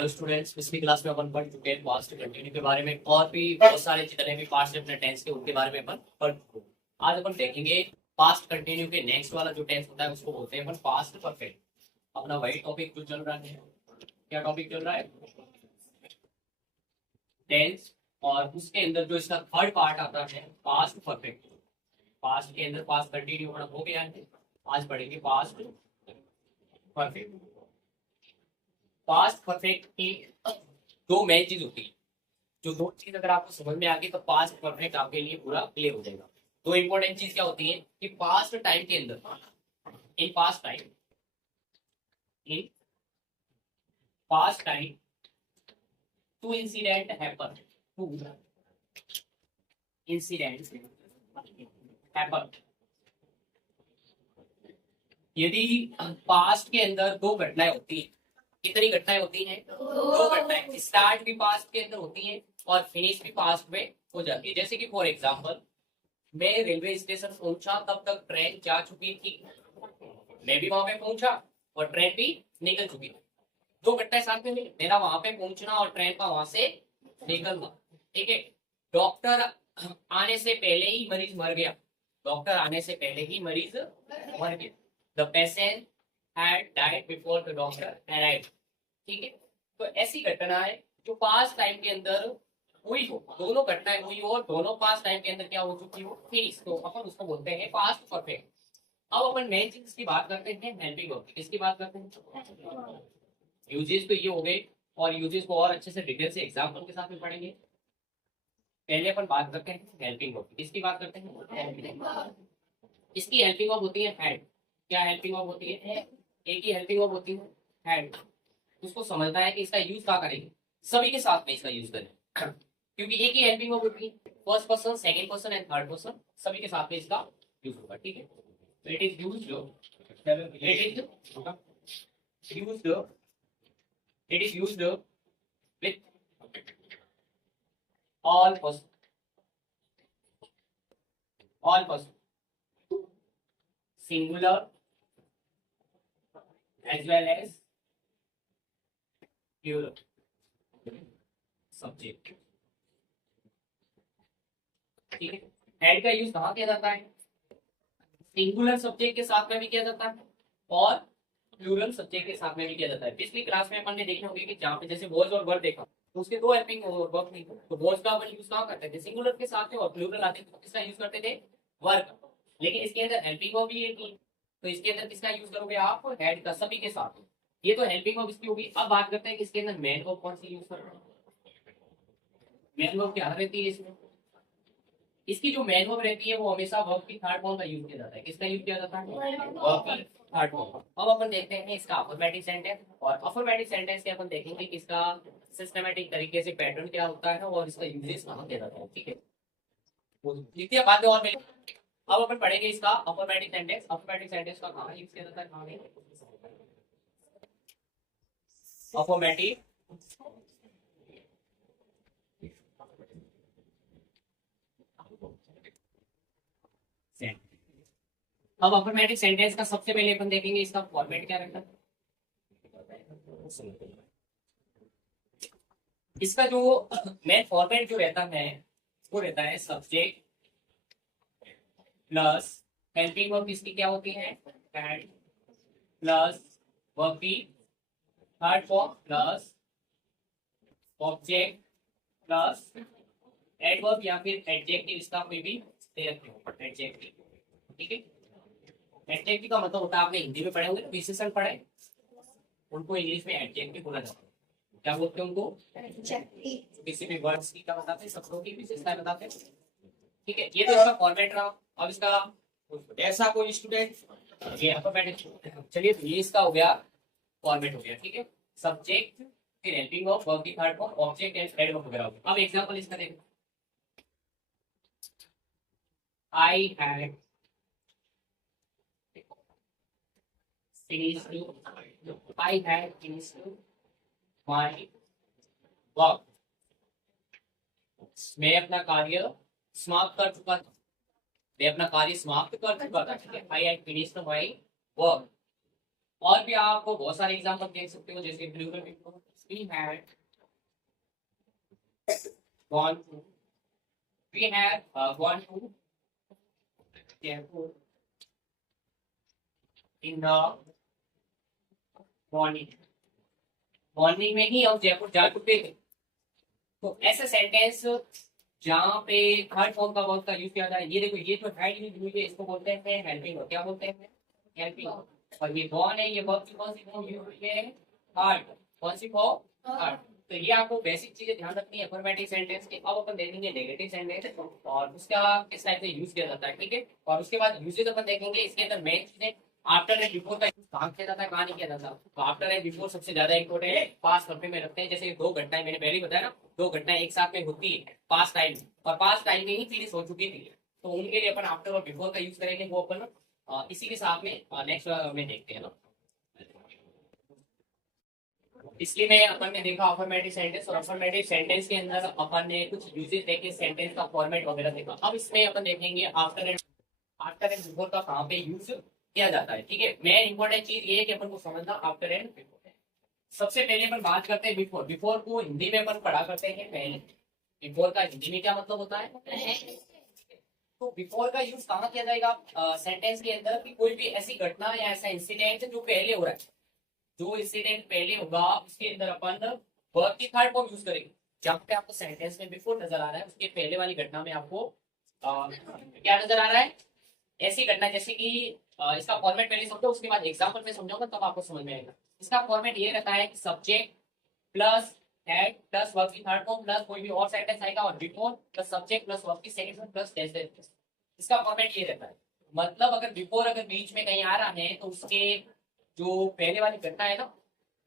Hello students, पिछली class में अपन पढ़ चुके हैं पास्ट कंटिन्यू के बारे में और भी बहुत सारे जितने भी पास्ट अपने टेंस के उनके बारे में अपन पढ़ चुके हैं। आज अपन देखेंगे पास्ट कंटिन्यू के नेक्स्ट वाला जो टेंस होता है उसको बोलते हैं अपन पास्ट परफेक्ट। अपना वही टॉपिक जो चल रहा है, क्या टॉपिक चल रहा है? टेंस। और उसके अंदर जो इसका थर्ड पार्ट आता है पास्ट परफेक्ट। पास्ट के अंदर पास्ट कंटिन्यू अपना हो गया है, आज पढ़ेंगे पास्ट परफेक्ट। पास्ट परफेक्ट की दो मेन चीज होती है, जो दो चीज अगर आपको समझ में आ गई तो पास्ट परफेक्ट आपके लिए पूरा क्लियर हो जाएगा। दो इंपॉर्टेंट चीज क्या होती है कि पास्ट टाइम के अंदर, in past time two incident happen, two incidents happen. यदि पास्ट के अंदर दो घटनाएं होती हैं, कितनी घटनाएं होती हैं? दो घटनाएं। स्टार्ट भी पास्ट के अंदर होती है और फिनिश भी पास्ट में हो जाती है। जैसे कि फॉर एग्जांपल, मैं रेलवे स्टेशन पहुंचा तब तक ट्रेन जा चुकी थी, मैं भी वहां पे पहुंचा और ट्रेन भी निकल चुकी थी। दो घटनाएं साथ में हुई, मेरा वहां पे पहुंचना और ट्रेन का वहां से निकलना। ठीक है। डॉक्टर आने से पहले ही मरीज मर गया, डॉक्टर आने से पहले ही मरीज मर गया। The patient had died before the doctor arrived। ठीक है। तो ऐसी घटनाएं जो पास्ट टाइम के अंदर हुई हो, दोनों घटनाएं हुई हो और दोनों पास्ट टाइम के अंदर क्या हो चुकी हो, फिनिश, तो अपन उसको बोलते हैं पास्ट परफेक्ट। अब अपन मेन चीज की बात करते हैं, हेल्पिंग वर्ब। किसकी बात करते हैं? यूजेस तो ये हो गए और यूजेस को और अच्छे से डिटेल से एग्जांपल के साथ में पढ़ेंगे। पहले अपन बात करते हैं हेल्पिंग वर्ब। किसकी बात करते हैं? इसकी हेल्पिंग वर्ब होती है हैड। क्या हेल्पिंग वर्ब होती है? एक ही हेल्पिंग वर्ब होती है हैड। उसको समझना है कि इसका यूज क्या करेंगे, सभी के साथ में इसका यूज करें क्योंकि एक ही हेल्पिंग वर्ब होती है, first person, second person and third person, सभी के साथ में इसका यूज होगा। ठीक है। तो it is used with all person, singular as well as plural subject। ठीक है। हेड का यूज कहाँ किया जाता है? सिंगुलर सब्जेक्ट के साथ में भी किया जाता है और प्लूरल सब्जेक्ट के साथ में भी किया जाता है। पिछली क्लास में अपन ने देखा होगा कि जहाँ पे जैसे वॉज और वर्ड देखा तो उसके दो हेल्पिंग वर्ब नहीं थे, तो वॉज का अपन यूज कहाँ करते थे? सिंगुलर के साथ में, और प्लूरल आते थे तो किसका यूज करते थे? वर्ब। लेकिन इसके अंदर हेल्पिंग वर्ब भी है, तो इसके अंदर किसका यूज करोगे आप? हेड का, सभी के साथ। ये तो हेल्पिंग वर्ब इसकी होगी। अब बात करते हैं कि इसके अंदर मेन वर्ब कौन सी यूज करोगे? मेन वर्ब क्या रहती है इसमें? इसकी जो मेन वर्ब रहती है वो हमेशा वर्ब की थर्ड फॉर्म का यूज किया जाता है। किसका यूज किया जाता है? वर्ब की थर्ड फॉर्म। अब अपन देखते हैं इसका अफर्मेटिव सेंटेंस, और अफर्मेटिव सेंटेंस के अपन देखेंगे कि इसका सिस्टमैटिक तरीके से पैटर्न क्या होता है और इसका यूजेस कहाँ किया जाता है। ठीक है, देखिए बाद में और मिलेंगे। अब अपन पढ़ेंगे इसका अफर्मेटिव सेंटेंस। अफर्मेटिव सेंटेंस का कहाँ यूज किया जाता है, कहाँ नहीं? Affirmative sentence. अब अफर्मेटिव सेंटेंस का सबसे पहले अपन देखेंगे इसका फॉर्मेट क्या रहता है। इसका जो मेन फॉर्मेट जो रहता है वो रहता है सब्जेक्ट प्लस हेल्पिंग वर्ब। इसकी क्या होती है? एंड प्लस वर्ब की third form plus object plus adverb या फिर एडजेक्टिव, इसका कोई भी दे रखते हो एडजेक्टिव। ठीक है। एडजेक्टिव का मतलब होता है, आपने हिंदी में पढ़े होंगे, विशेषण पढ़े, उनको इंग्लिश में एडजेक्टिव बोला जाता है। क्या बोलते हैं उनको? एडजेक्टिव। किसी भी वर्ड्स की क्या बताते हैं, शब्दों की विशेषता बताते हैं। ठीक है, ये तो इसका फॉर्मेट रहा। अब इसका ऐसा कोई स्टूडेंट, ये अल्फाबेटिक, चलिए तो ये इसका हो गया, फॉर्मेट हो गया। ठीक है, सब्जेक्ट फिर हेल्पिंग वर्ब, वर्ब की third form, object and adverb वगैरह हो गया। अब एग्जांपल इसका देखो, I had finished, I had finished my work। मैं अपना कार्य समाप्त कर चुका था, मैं अपना कार्य समाप्त कर चुका था। ठीक है, I had finished my work. और भी आप बहुत सारे एग्जांपल देख सकते हो, जैसे plural we had gone to we have gone to Jaipur in the morning morning में ही हम जयपुर जा चुके थे। तो ऐसे सेंटेंस जहाँ पे थर्ड फॉर्म का वर्ब का यूज किया जाए, ये देखो ये जो हेड यूज हुई है इसको बोलते हैं हेल्पिंग वर्ब। क्या बोलते हैं? हेल्पिंग। और ये गॉन है, ये वर्ब की कौन सी फॉर्म यूज हुई है? थर्ड। कौन सी फॉर्म? थर्ड। तो ये आपको बेसिक चीजें ध्यान रखनी है अफर्मेटिव सेंटेंस के। अब अपन देखेंगे नेगेटिव सेंटेंस और उसका किस टाइप से यूज किया जाता है, ठीक है। और उसके बाद यूजेज अपन देखेंगे। इसके अंदर मेन चीजें आफ्टर एंड बिफोर का यूज कहाँ किया जाता है, कहाँ नहीं किया जाता। तो आफ्टर एंड बिफोर सबसे ज्यादा इंपॉर्टेंट है, पास्ट परफेक्ट में रखते हैं। जैसे दो घटनाएं मैंने पहले ही बताया ना, दो घटनाएं एक साथ में होती है पास्ट टाइम और पास्ट टाइम में ही फिनिश हो चुकी थी, तो उनके लिए अपन आफ्टर और बिफोर का यूज करेंगे। वो अपन इसी के साथ में नेक्स्ट में देखते हैं ना। इसलिए मैं अपन ने देखा अफर्मेटिव सेंटेंस, और अफर्मेटिव सेंटेंस के अंदर अपन ने कुछ यूजेस देखे, सेंटेंस का फॉर्मेट वगैरह देखा। अब इसमें अपन देखेंगे आफ्टर एंड बिफोर का कहाँ पे यूज किया जाता है, ठीक है। मेन इंपॉर्टेंट चीज ये है कि अपन को समझना आफ्टर एंड बिफोर। सबसे पहले अपन बात करते हैं बिफोर। बिफोर को हिंदी में अपन पढ़ा करते हैं पहले। बिफोर का हिंदी में क्या मतलब होता है? तो बिफोर का यूज कहाँ किया जाएगा सेंटेंस के अंदर? कि कोई भी ऐसी घटना या ऐसा इंसिडेंट जो पहले हो रहा है, जो इंसिडेंट पहले होगा उसके अंदर अपन वर्ब की थर्ड फॉर्म यूज करेंगे। जहाँ पे आपको सेंटेंस में बिफोर नजर आ रहा है उसके पहले वाली घटना में आपको क्या नजर आ रहा है? ऐसी घटना जैसे कि इसका फॉर्मेट पहले समझो, उसके बाद एग्जांपल में समझाऊंगा तब आपको समझ में आएगा। इसका फॉर्मेट ये रहता है कि subject plus head plus verb की थर्ड फॉर्म प्लस कोई भी और सेंटेंस आएगा और before plus subject plus verb की सेकंड फॉर्म प्लस टेंस। इसका फॉर्मेट ये रहता है। मतलब अगर बिफोर अगर बीच में कहीं आ रहा है तो उसके जो पहले वाली घटना है ना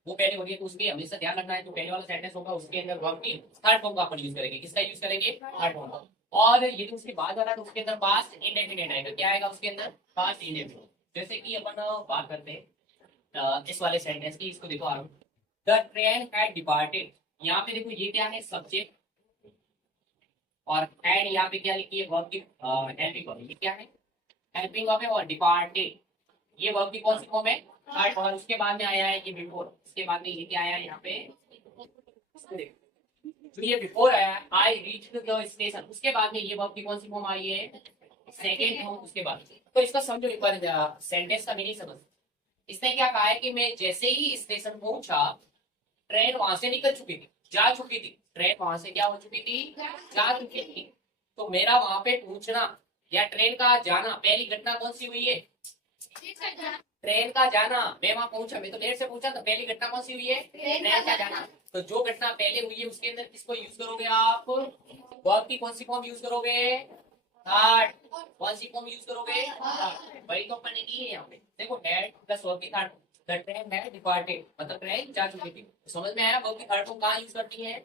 वो पहले हो गई, तो उसकी हमेशा ध्यान रखना है। तो पहले वाला सेंटेंस होगा उसके अंदर वर्ब की थर्ड फॉर्म का अपन यूज करेंगे। किसका यूज करेंगे? थर्ड फॉर्म का। और ये जो उसके बाद वाला है तो उसके अंदर पास्ट इंडेफिनिट आएगा। क्या आएगा उसके अंदर? Past indefinite. जैसे कि अपन बात करते हैं इस वाले सेंटेंस की, इसको देखो आराम। The train had departed. यहाँ पे देखो ये क्या है? सब्जेक्ट। और हैड यहाँ पे क्या लिखी है? वर्ब की हेल्पिंग वर्ब। ये क्या है? हेल्पिंग वर्ब है। और डिपार्टेड ये वर्ब की कौन सी फॉर्म है? थर्ड। और उसके बाद में आया है ये बिफोर। उसके बाद में ये क्या आया है यहाँ पे? जो ये बिफोर आया है आई रीच द स्टेशन, उसके बाद में ये वर्ब की कौन सी फॉर्म आई है? Second form. उसके बाद तो इसका समझो एक बार, सेंटेंस का मीनिंग समझ। इसने क्या कहा है कि मैं जैसे ही स्टेशन पहुंचा ट्रेन वहां से निकल चुकी थी, जा चुकी थी। ट्रेन वहां से क्या हो चुकी थी? जा चुकी थी। तो मेरा वहां पे पहुंचना या ट्रेन का जाना, पहली घटना कौन सी हुई है? ट्रेन का जाना। मैं वहां पहुंचा, मैं तो लेट से पहुंचा, तो पहली घटना कौन सी हुई है? ट्रेन का जाना। तो जो घटना पहले हुई है उसके अंदर किसको यूज करोगे आप? वर्ब की कौन सी फॉर्म यूज करोगे? थर्ड। कौन सी फॉर्म यूज करोगे? थर्ड। वही तो अपन ने की है यहाँ पे। देखो हेड प्लस वर्ब की third. The train had departed, मतलब ट्रेन जा चुकी थी। समझ में आया? वर्ब की थर्ड फॉर्म कहाँ यूज करती है?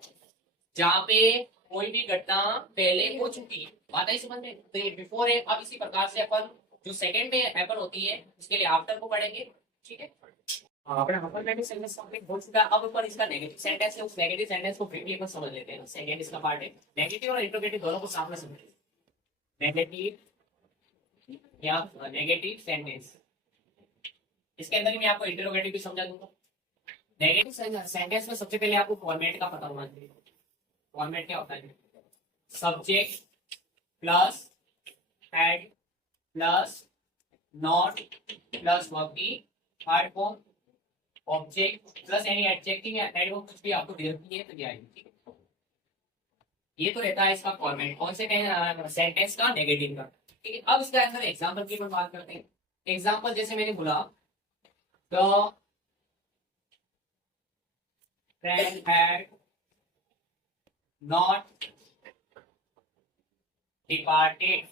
जहाँ पे कोई भी घटना पहले हो चुकी है। बात आई समझ में? तो ये बिफोर है। अब इसी प्रकार से अपन जो सेकंड में हैपन होती है उसके लिए आफ्टर को पढ़ेंगे, ठीक है। अपना अफर्मेटिव सेंटेंस कंप्लीट हो चुका है। अब अपन इसका नेगेटिव सेंटेंस है, उस नेगेटिव सेंटेंस को ब्रीफली अपन समझ लेते हैं। सेकंड इसका पार्ट है। नेगेटिव और इंट्रोगेटिव दोनों को साथ में समझेंगे। नेगेटिव या नेगेटिव सेंटेंस, इसके अंदर ही मैं आपको इंट्रोगेटिव भी समझा दूंगा। नेगेटिव सेंटेंस में सबसे पहले आपको फॉर्मेट का पता होना चाहिए। फॉर्मेट क्या होता है? Subject plus head plus not plus verb की third form, object plus any adjective या एडवर्ब कुछ भी आपको दे रखी है तो ये आएगी, ठीक है। ये तो रहता है इसका फॉर्मेट कौन से सेंटेंस का? नेगेटिव का, ठीक है। अब इसका अंदर एग्जांपल की बात करते हैं। एग्जांपल जैसे मैंने बोला the train had not departed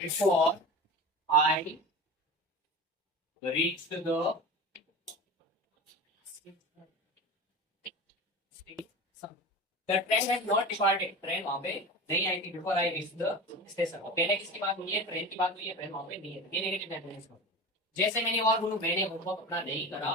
before I reached the train had not departed. Train वहां पे नहीं आई थी before I reached the station। और पहले किसकी बात हुई है? ट्रेन की बात हुई है। ट्रेन वहां पे नहीं है, ये नेगेटिव सेंटेंस है। जैसे मैंने और बोलूं मैंने होमवर्क अपना नहीं करा,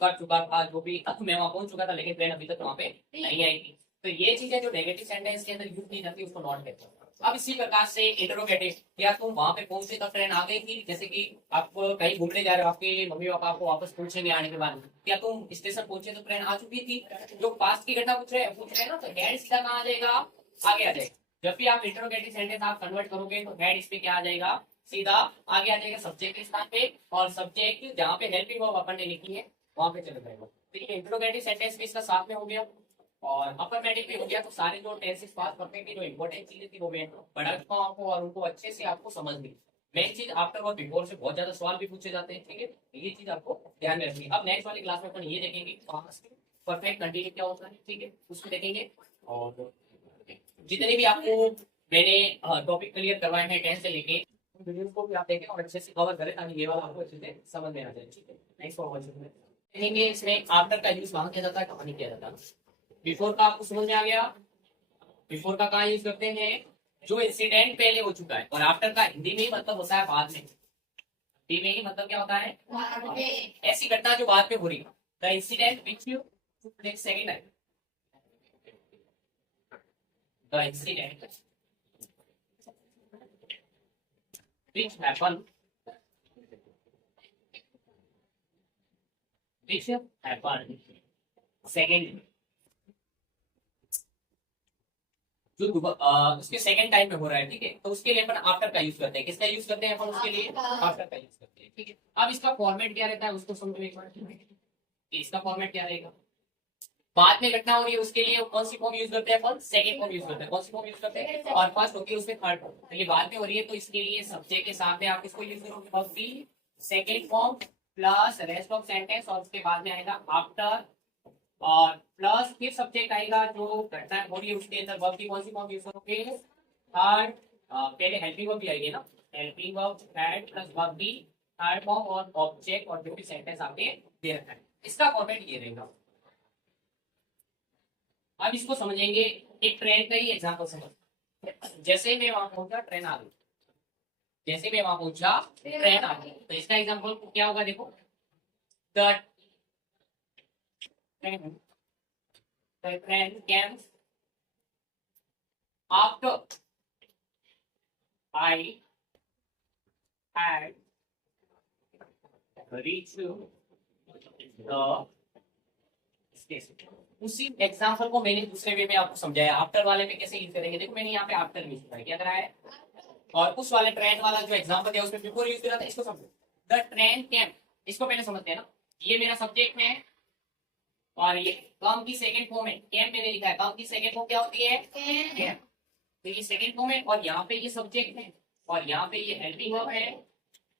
कर चुका था जो भी, मैं वहां पहुंच चुका था लेकिन ट्रेन अभी तक वहां पे नहीं आई थी। तो ये चीजें जो नेगेटिव सेंटेंस के अंदर यूज की जाती है उसको नॉट कहते हैं। अब इसी प्रकार से इंटरोगेटिव, या तुम वहां पे पहुंचे तो ट्रेन आ गई थी, जैसे कि आप कहीं घूमने जा रहे हो, आपके मम्मी पापा आपको वापस पूछेंगे आने के बाद, क्या तुम स्टेशन पहुंचे तो ट्रेन आ चुकी थी। जो पास्ट की घटना पूछ रहे हैं ना, तो हेड सीधा कहाँ आ जाएगा, आगे आ जाएगा। जब भी आप इंटरोगेटिव सेंटेंस आप कन्वर्ट करोगे तो हेड इस पे क्या आ जाएगा, सीधा आगे आ जाएगा सब्जेक्ट के स्थान पे, और सब्जेक्ट जहाँ पे हेल्पिंग वर्ब अपन ने लिखी है वहां पे चले जाएगा। तो ये इंटरोगेटिव सेंटेंस भी इसका साथ में हो गया, और अफर्मेटिव भी हो गया। तो सारे जो टेंसेस पास्ट परफेक्ट की जो इंपॉर्टेंट चीजें थी वो मैं पढ़ा चुका हूं आपको, और उनको अच्छे से आपको समझ ली। मेन चीज आफ्टर और बिफोर से बहुत ज्यादा सवाल भी पूछे जाते हैं, ठीक है, ये चीज आपको ध्यान में रखनी है। अब नेक्स्ट वाली क्लास में अपन ये देखेंगे पास्ट परफेक्ट कंटिन्यू क्या होता है, ठीक है, उसको देखेंगे। और जितने भी आपको मैंने टॉपिक क्लियर करवाए हैं 10 से लेके, वीडियो को भी आप देखें और अच्छे से कवर करें, ताकि ये वाला आपको अच्छे से समझ में आ जाए, ठीक है। नेक्स्ट फॉर वॉचिंग देखेंगे इसमें आफ्टर का यूज वहां किया जाता है, कहां नहीं किया जाता। बिफोर का आपको समझ में आ गया, बिफोर का कहाँ यूज करते हैं, जो इंसिडेंट पहले हो चुका है। और आफ्टर का हिंदी में ही मतलब होता है बाद में, हिंदी में ही मतलब क्या होता है, ऐसी घटना जो बाद में हो रही है। The incident which you next second है, the incident which happened second, जो उसके सेकंड टाइम में हो रहा है, ठीक है, तो उसके लिए अपन आफ्टर का यूज करते हैं। किसका यूज करते हैं अपन उसके लिए, आफ्टर का यूज करते हैं, ठीक है। अब इसका फॉर्मेट क्या रहता है उसको समझो एक बार, इसका फॉर्मेट क्या रहेगा। बाद में घटना हो रही है उसके लिए कौन सी फॉर्म यूज करते हैं अपन, सेकंड फॉर्म यूज करते हैं। कौन सी फॉर्म यूज करते हैं, और फर्स्ट होती है उसमें थर्ड फॉर्म। तो ये बाद में हो रही है तो इसके लिए सब्जेक्ट के सामने आप किसको यूज करोगे, वर्ब की second form plus rest of sentence, और उसके बाद में आएगा आफ्टर, और प्लस फिर सब्जेक्ट आएगा जो घटना हो रही है उसके अंदर वर्ब की कौन सी फॉर्म यूज करोगे, थर्ड। पहले हेल्पिंग वर्ब भी आएगी ना, helping verb third plus verb की थर्ड फॉर्म, और ऑब्जेक्ट और जो भी सेंटेंस आपने दे रखा है, इसका फॉर्मेट ये रहेगा। अब इसको समझेंगे, एक ट्रेन का ही एग्जांपल समझ। जैसे मैं वहां पहुंचा ट्रेन आ गई, जैसे मैं वहां पहुंचा ट्रेन आ गई, तो इसका एग्जांपल क्या होगा, देखो the train came after I had reached the station। उसी एग्जांपल को मैंने दूसरे वे में आपको समझाया, आफ्टर वाले में कैसे यूज करेंगे। देखो मैंने यहाँ पे आफ्टर यूज किया, क्या करा है, और उस वाले ट्रेन वाला जो एग्जांपल दिया उसमें बिफोर यूज करा था। इसको समझो, द ट्रेन केम, इसको पहले समझते हैं ना, ये मेरा सब्जेक्ट में है, और ये कम की सेकंड फॉर्म है, केम मैंने लिखा है, कम की सेकंड फॉर्म क्या होती है, केम। तो ये सेकंड फॉर्म है, और यहाँ पे ये सब्जेक्ट है, और यहाँ पे ये हेल्पिंग वर्ब है,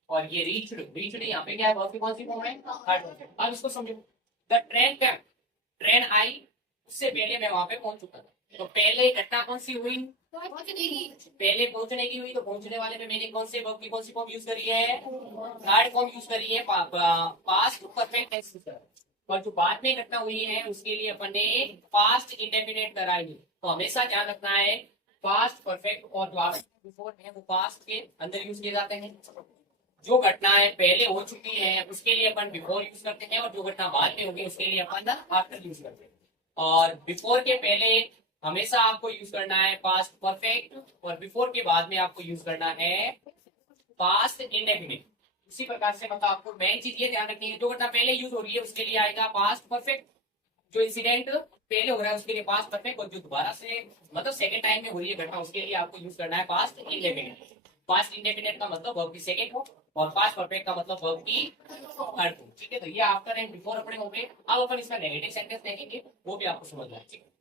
और ये रीच्ड, रीच्ड यहाँ पे क्या है, वर्ब की कौन सी फॉर्म है, थर्ड फॉर्म। अब इसको समझो, द ट्रेन केम, ट्रेन आई, उससे पहले मैं वहां पे पहुंच चुका था। तो पहले घटना कौन सी हुई, पहले पहुंचने की हुई, तो पहुंचने वाले पे मैंने कौन से वर्ब की कौन सी फॉर्म यूज करी है, थर्ड फॉर्म यूज करी है, पास्ट परफेक्ट टेंस। और जो बाद में घटना हुई है उसके लिए अपन ने पास्ट इंडेफिनिट कराई। तो हमेशा ध्यान रखना है, पास्ट परफेक्ट और जो बिफोर है वो पास्ट के अंदर यूज किए जाते हैं। जो घटनाएं पहले हो चुकी है उसके लिए अपन बिफोर यूज करते हैं, और जो घटना बाद में होगी उसके लिए अपन आफ्टर यूज करते हैं। और बिफोर के पहले हमेशा आपको यूज करना है पास्ट परफेक्ट, और बिफोर के बाद में आपको यूज करना है पास्ट इंडेफिनिट। उसी प्रकार से मतलब आपको मेन चीज ये ध्यान रखनी है, जो घटना पहले यूज हो रही है उसके लिए आएगा पास्ट परफेक्ट, जो इंसिडेंट पहले हो रहा है उसके लिए पास्ट परफेक्ट, और जो दोबारा से मतलब सेकंड टाइम में हो रही है घटना उसके लिए आपको यूज करना है पास्ट इंडेफिनिट। पास्ट इंडेफिनिट का मतलब वर्ब की सेकंड फॉर्म, और पास्ट परफेक्ट का मतलब वर्ब की थर्ड फॉर्म, ठीक है। तो ये आफ्टर एंड बिफोर अपने हो गए। अब अपन इसका नेगेटिव सेंटेंस देखेंगे, वो भी आपको समझना है, ठीक है।